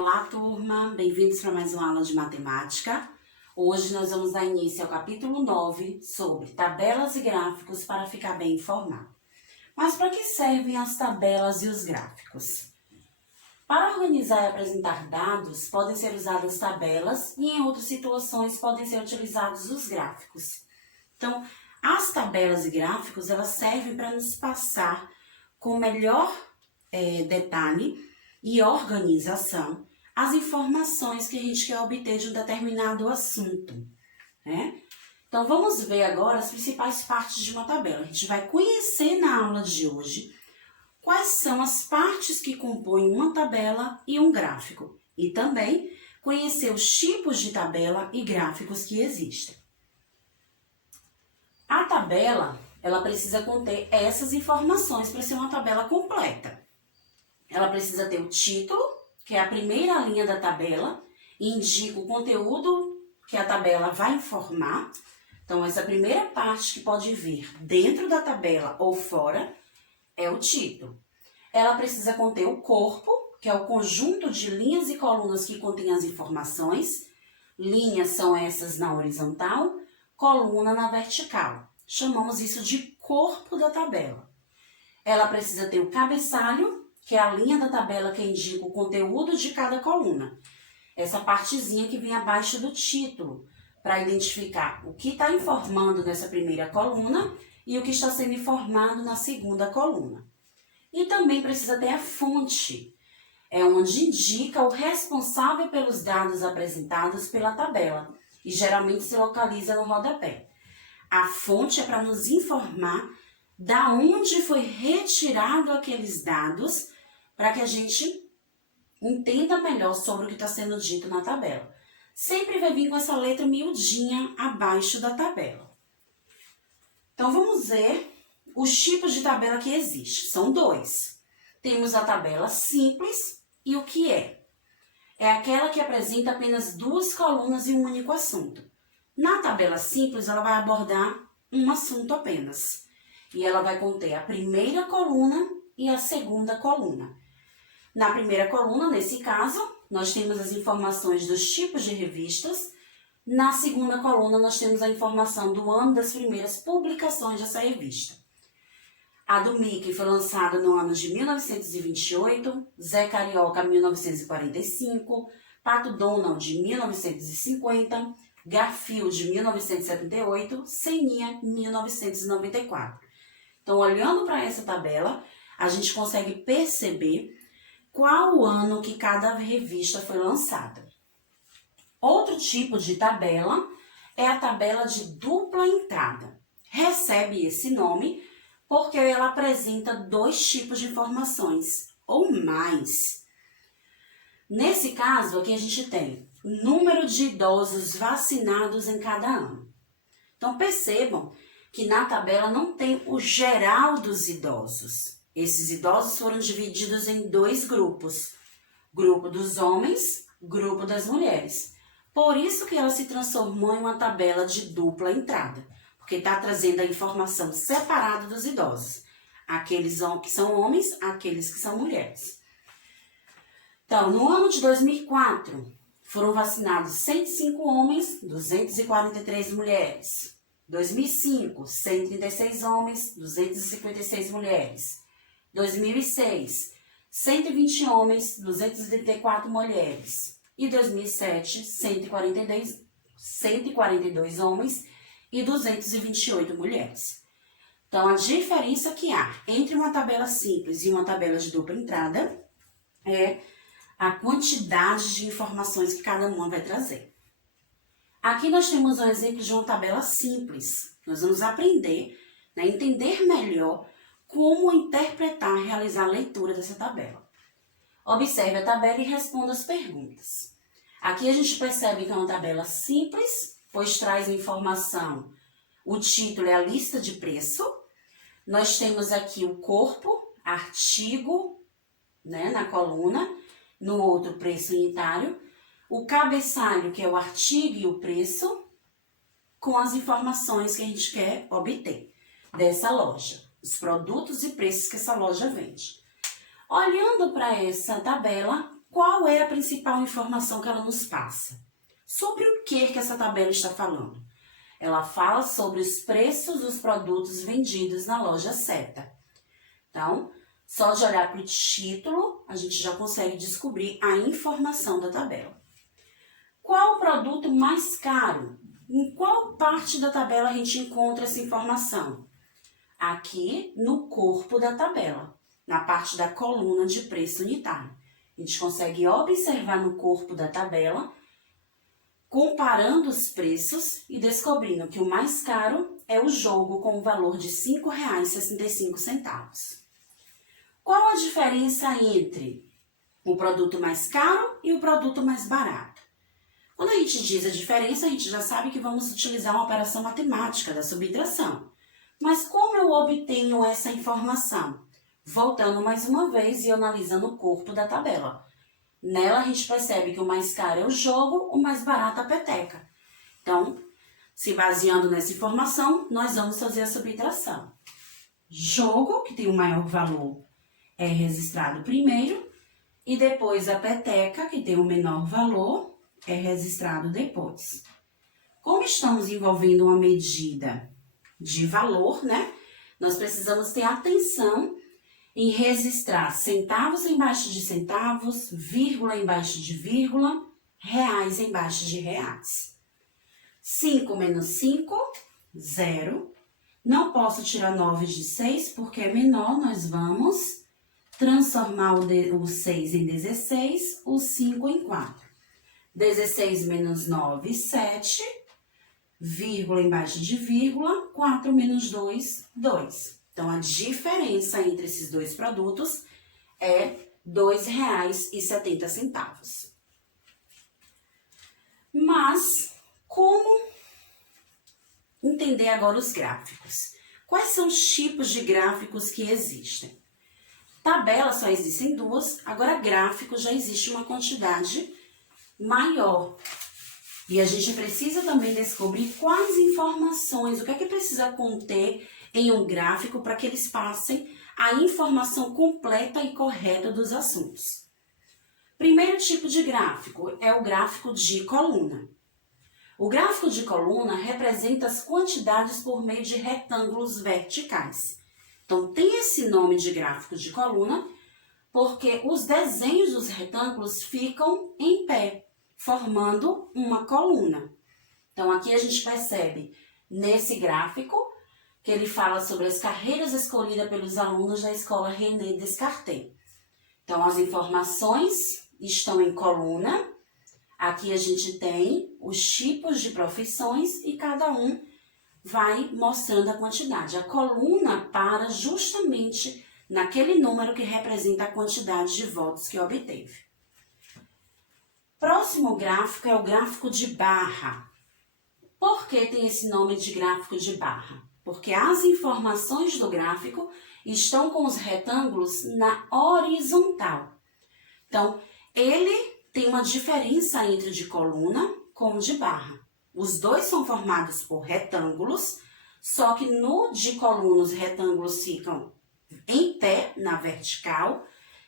Olá, turma! Bem-vindos para mais uma aula de matemática. Hoje nós vamos dar início ao capítulo 9 sobre tabelas e gráficos para ficar bem informado. Mas para que servem as tabelas e os gráficos? Para organizar e apresentar dados, podem ser usadas tabelas e em outras situações podem ser utilizados os gráficos. Então, as tabelas e gráficos, elas servem para nos passar com melhor detalhe e organização as informações que a gente quer obter de um determinado assunto, né? Então, vamos ver agora as principais partes de uma tabela. A gente vai conhecer na aula de hoje quais são as partes que compõem uma tabela e um gráfico. E também conhecer os tipos de tabela e gráficos que existem. A tabela, ela precisa conter essas informações para ser uma tabela completa. Ela precisa ter o título, que é a primeira linha da tabela, e indica o conteúdo que a tabela vai informar. Então, essa primeira parte que pode vir dentro da tabela ou fora é o título. Ela precisa conter o corpo, que é o conjunto de linhas e colunas que contém as informações. Linhas são essas na horizontal, coluna na vertical. Chamamos isso de corpo da tabela. Ela precisa ter o cabeçalho, que é a linha da tabela que indica o conteúdo de cada coluna. Essa partezinha que vem abaixo do título, para identificar o que está informando nessa primeira coluna e o que está sendo informado na segunda coluna. E também precisa ter a fonte, é onde indica o responsável pelos dados apresentados pela tabela e geralmente se localiza no rodapé. A fonte é para nos informar da onde foi retirado aqueles dados para que a gente entenda melhor sobre o que está sendo dito na tabela. Sempre vai vir com essa letra miudinha abaixo da tabela. Então, vamos ver os tipos de tabela que existem. São dois. Temos a tabela simples e o que é? É aquela que apresenta apenas duas colunas e um único assunto. Na tabela simples, ela vai abordar um assunto apenas. E ela vai conter a primeira coluna e a segunda coluna. Na primeira coluna, nesse caso, nós temos as informações dos tipos de revistas. Na segunda coluna, nós temos a informação do ano das primeiras publicações dessa revista. A do Mickey foi lançada no ano de 1928, Zé Carioca, 1945, Pato Donald, de 1950, Garfield, de 1978, Seninha, 1994. Então, olhando para essa tabela, a gente consegue perceber qual o ano que cada revista foi lançada. Outro tipo de tabela é a tabela de dupla entrada. Recebe esse nome porque ela apresenta dois tipos de informações, ou mais. Nesse caso, aqui a gente tem o número de idosos vacinados em cada ano. Então, percebam que na tabela não tem o geral dos idosos. Esses idosos foram divididos em dois grupos. Grupo dos homens, grupo das mulheres. Por isso que ela se transformou em uma tabela de dupla entrada. Porque está trazendo a informação separada dos idosos. Aqueles que são homens, aqueles que são mulheres. Então, no ano de 2004, foram vacinados 105 homens, 243 mulheres. 2005, 136 homens, 256 mulheres. 2006, 120 homens, 234 mulheres. E 2007, 142 homens e 228 mulheres. Então, a diferença que há entre uma tabela simples e uma tabela de dupla entrada é a quantidade de informações que cada uma vai trazer. Aqui nós temos um exemplo de uma tabela simples. Nós vamos aprender, entender melhor como interpretar, realizar a leitura dessa tabela. Observe a tabela e responda as perguntas. Aqui a gente percebe que é uma tabela simples, pois traz a informação. O título é a lista de preço. Nós temos aqui o corpo, artigo, na coluna, no outro preço unitário. O cabeçalho, que é o artigo e o preço, com as informações que a gente quer obter dessa loja. Os produtos e preços que essa loja vende. Olhando para essa tabela, qual é a principal informação que ela nos passa? Sobre o que essa tabela está falando? Ela fala sobre os preços dos produtos vendidos na loja Seta. Então, só de olhar para o título, a gente já consegue descobrir a informação da tabela. Qual o produto mais caro? Em qual parte da tabela a gente encontra essa informação? Aqui no corpo da tabela, na parte da coluna de preço unitário. A gente consegue observar no corpo da tabela, comparando os preços e descobrindo que o mais caro é o jogo com o valor de R$ 5,65. Qual a diferença entre o produto mais caro e o produto mais barato? Quando a gente diz a diferença, a gente já sabe que vamos utilizar uma operação matemática da subtração. Mas como eu obtenho essa informação? Voltando mais uma vez e analisando o corpo da tabela. Nela a gente percebe que o mais caro é o jogo, o mais barato a peteca. Então, se baseando nessa informação, nós vamos fazer a subtração. Jogo, que tem o maior valor, é registrado primeiro, e depois a peteca, que tem o menor valor, é registrado depois. Como estamos envolvendo uma medida de valor, né? Nós precisamos ter atenção em registrar centavos embaixo de centavos, vírgula embaixo de vírgula, reais embaixo de reais. 5 menos 5, 0. Não posso tirar 9 de 6 porque é menor, nós vamos transformar o 6 em 16, o 5 em 4. 16 menos 9, 7. Vírgula embaixo de vírgula, 4 menos 2, 2. Então, a diferença entre esses dois produtos é R$ 2,70. Mas, como entender agora os gráficos? Quais são os tipos de gráficos que existem? Tabela só existem duas, agora gráfico já existe uma quantidade maior. E a gente precisa também descobrir quais informações, o que é que precisa conter em um gráfico para que eles passem a informação completa e correta dos assuntos. Primeiro tipo de gráfico é o gráfico de coluna. O gráfico de coluna representa as quantidades por meio de retângulos verticais. Então, tem esse nome de gráfico de coluna porque os desenhos dos retângulos ficam em pé, formando uma coluna. Então, aqui a gente percebe, nesse gráfico, que ele fala sobre as carreiras escolhidas pelos alunos da escola René Descartes. Então, as informações estão em coluna. Aqui a gente tem os tipos de profissões e cada um vai mostrando a quantidade. A coluna para justamente naquele número que representa a quantidade de votos que obteve. Próximo gráfico é o gráfico de barra. Por que tem esse nome de gráfico de barra? Porque as informações do gráfico estão com os retângulos na horizontal. Então, ele tem uma diferença entre de coluna com de barra. Os dois são formados por retângulos, só que no de coluna os retângulos ficam em pé, na vertical,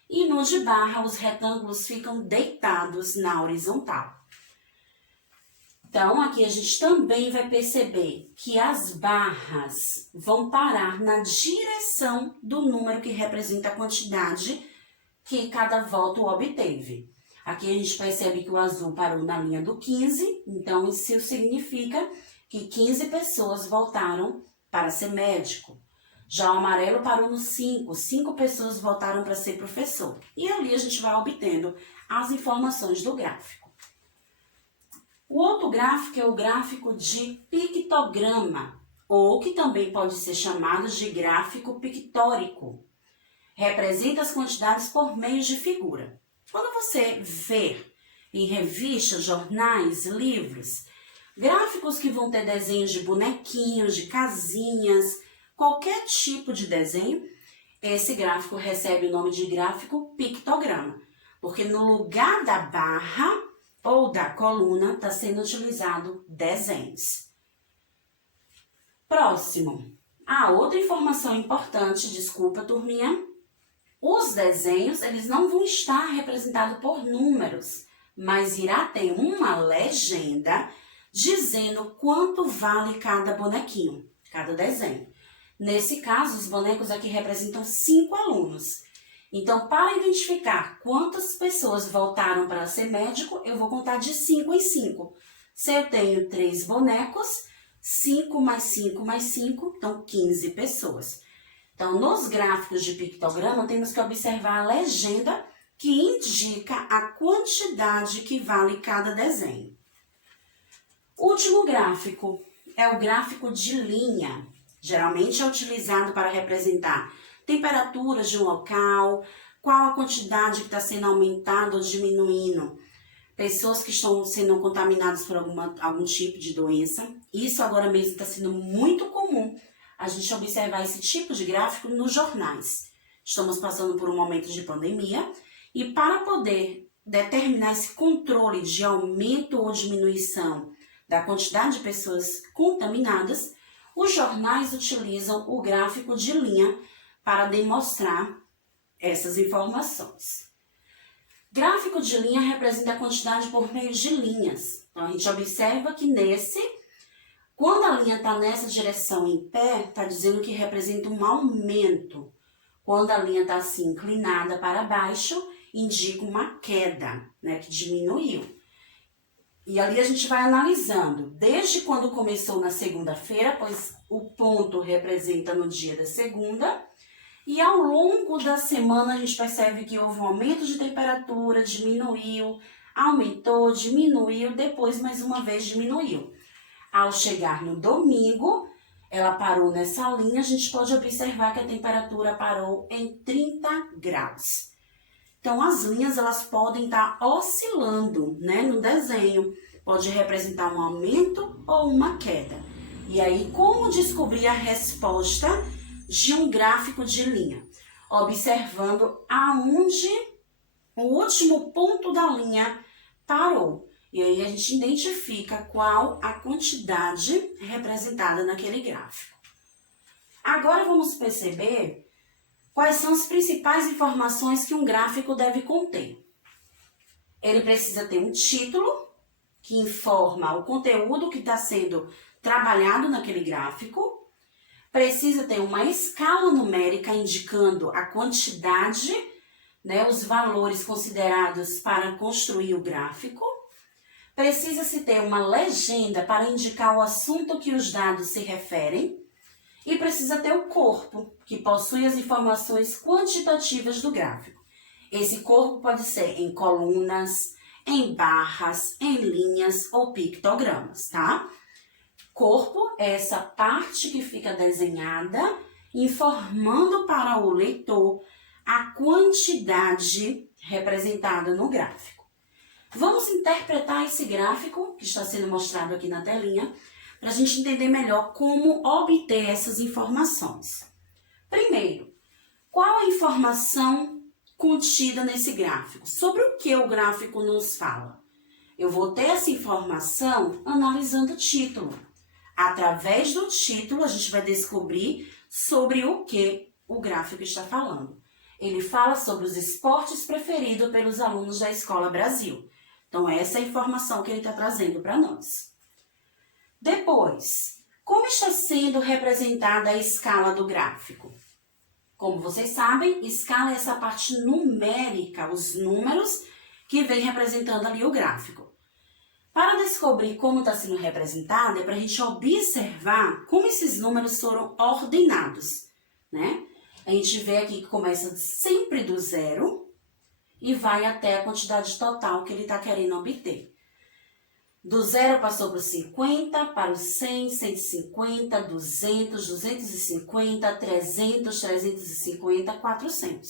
e no de barra os retângulos ficam deitados na horizontal. Então, aqui a gente também vai perceber que as barras vão parar na direção do número que representa a quantidade que cada voto obteve. Aqui a gente percebe que o azul parou na linha do 15, então isso significa que 15 pessoas votaram para ser médico. Já o amarelo parou no 5, 5 pessoas votaram para ser professor. E ali a gente vai obtendo as informações do gráfico. O outro gráfico é o gráfico de pictograma, ou que também pode ser chamado de gráfico pictórico. Representa as quantidades por meio de figura. Quando você vê em revistas, jornais, livros, gráficos que vão ter desenhos de bonequinhos, de casinhas, qualquer tipo de desenho, esse gráfico recebe o nome de gráfico pictograma, porque no lugar da barra ou da coluna está sendo utilizado desenhos. Próximo. Outra informação importante, desculpa, turminha, Os desenhos, eles não vão estar representados por números, mas irá ter uma legenda dizendo quanto vale cada bonequinho, cada desenho. Nesse caso, os bonecos aqui representam 5 alunos. Então, para identificar quantas pessoas voltaram para ser médico, eu vou contar de 5 em 5. Se eu tenho 3 bonecos, 5 mais 5 mais 5, então 15 pessoas. Então, nos gráficos de pictograma, temos que observar a legenda que indica a quantidade que vale cada desenho. O último gráfico é o gráfico de linha. Geralmente é utilizado para representar temperaturas de um local, qual a quantidade que está sendo aumentada ou diminuindo, pessoas que estão sendo contaminadas por algum tipo de doença. Isso agora mesmo está sendo muito comum, a gente observar esse tipo de gráfico nos jornais. Estamos passando por um momento de pandemia e para poder determinar esse controle de aumento ou diminuição da quantidade de pessoas contaminadas, os jornais utilizam o gráfico de linha para demonstrar essas informações. Gráfico de linha representa a quantidade por meio de linhas. Então, a gente observa que quando a linha está nessa direção em pé, está dizendo que representa um aumento. Quando a linha está assim inclinada para baixo, indica uma queda, né, que diminuiu. E ali a gente vai analisando, desde quando começou na segunda-feira, pois o ponto representa no dia da segunda, e ao longo da semana a gente percebe que houve um aumento de temperatura, diminuiu, aumentou, diminuiu, depois mais uma vez diminuiu. Ao chegar no domingo, ela parou nessa linha, a gente pode observar que a temperatura parou em 30 graus. Então, as linhas, elas podem estar oscilando, né, no desenho. Pode representar um aumento ou uma queda. E aí, como descobrir a resposta de um gráfico de linha? Observando aonde o último ponto da linha parou. E aí, a gente identifica qual a quantidade representada naquele gráfico. Agora, vamos perceber quais são as principais informações que um gráfico deve conter. Ele precisa ter um título, que informa o conteúdo que está sendo trabalhado naquele gráfico. Precisa ter uma escala numérica indicando a quantidade, né, os valores considerados para construir o gráfico. Precisa-se ter uma legenda para indicar o assunto que os dados se referem. E precisa ter o corpo, que possui as informações quantitativas do gráfico. Esse corpo pode ser em colunas, em barras, em linhas ou pictogramas, tá? Corpo é essa parte que fica desenhada, informando para o leitor a quantidade representada no gráfico. Vamos interpretar esse gráfico que está sendo mostrado aqui na telinha, para a gente entender melhor como obter essas informações. Primeiro, qual a informação contida nesse gráfico? Sobre o que o gráfico nos fala? Eu vou ter essa informação analisando o título. Através do título, a gente vai descobrir sobre o que o gráfico está falando. Ele fala sobre os esportes preferidos pelos alunos da Escola Brasil. Então, essa é a informação que ele está trazendo para nós. Depois, como está sendo representada a escala do gráfico? Como vocês sabem, escala é essa parte numérica, os números que vem representando ali o gráfico. Para descobrir como está sendo representado, é para a gente observar como esses números foram ordenados, né? A gente vê aqui que começa sempre do zero e vai até a quantidade total que ele está querendo obter. Do 0 passou para o 50, para o 100, 150, 200, 250, 300, 350, 400.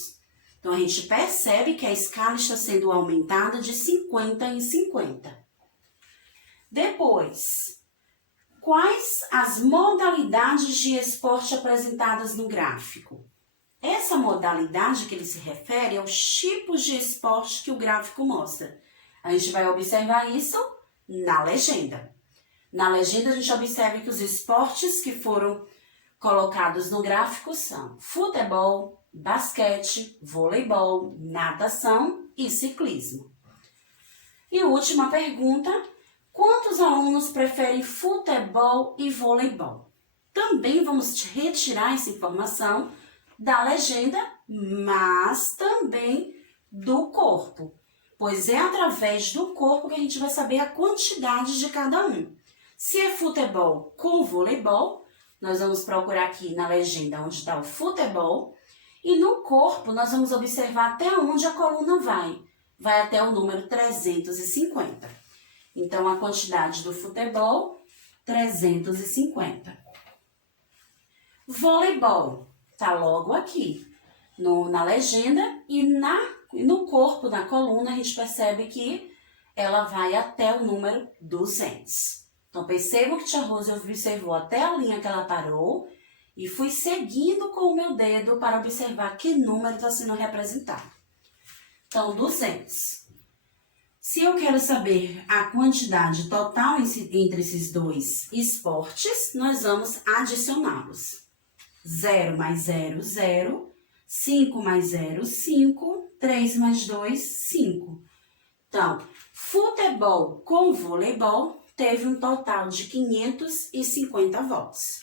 Então, a gente percebe que a escala está sendo aumentada de 50 em 50. Depois, quais as modalidades de esporte apresentadas no gráfico? Essa modalidade que ele se refere é os tipos de esporte que o gráfico mostra. A gente vai observar isso na legenda. Na legenda, a gente observa que os esportes que foram colocados no gráfico são futebol, basquete, voleibol, natação e ciclismo. E última pergunta, quantos alunos preferem futebol e voleibol? Também vamos retirar essa informação da legenda, mas também do corpo, pois é através do corpo que a gente vai saber a quantidade de cada um. Se é futebol com voleibol, nós vamos procurar aqui na legenda onde está o futebol, e no corpo nós vamos observar até onde a coluna vai até o número 350. Então, a quantidade do futebol, 350. Voleibol, tá logo aqui, na legenda, e no corpo, na coluna, a gente percebe que ela vai até o número 200. Então, percebam que tia Rose observou até a linha que ela parou e fui seguindo com o meu dedo para observar que número está sendo representado. Então, 200. Se eu quero saber a quantidade total entre esses dois esportes, nós vamos adicioná-los. 0 mais 0, 0. 5 mais 0, 5. 3 mais 2, 5. Então, futebol com voleibol teve um total de 550 votos.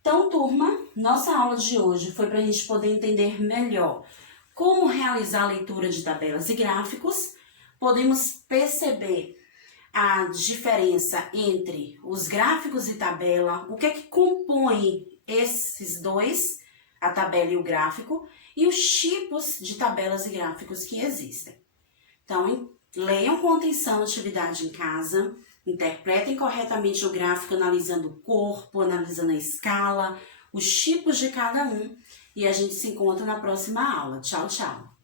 Então, turma, nossa aula de hoje foi para a gente poder entender melhor como realizar a leitura de tabelas e gráficos. Podemos perceber a diferença entre os gráficos e tabela, o que é que compõe esses dois, a tabela e o gráfico, e os tipos de tabelas e gráficos que existem. Então, leiam com atenção a atividade em casa, interpretem corretamente o gráfico analisando o corpo, analisando a escala, os tipos de cada um, e a gente se encontra na próxima aula. Tchau, tchau!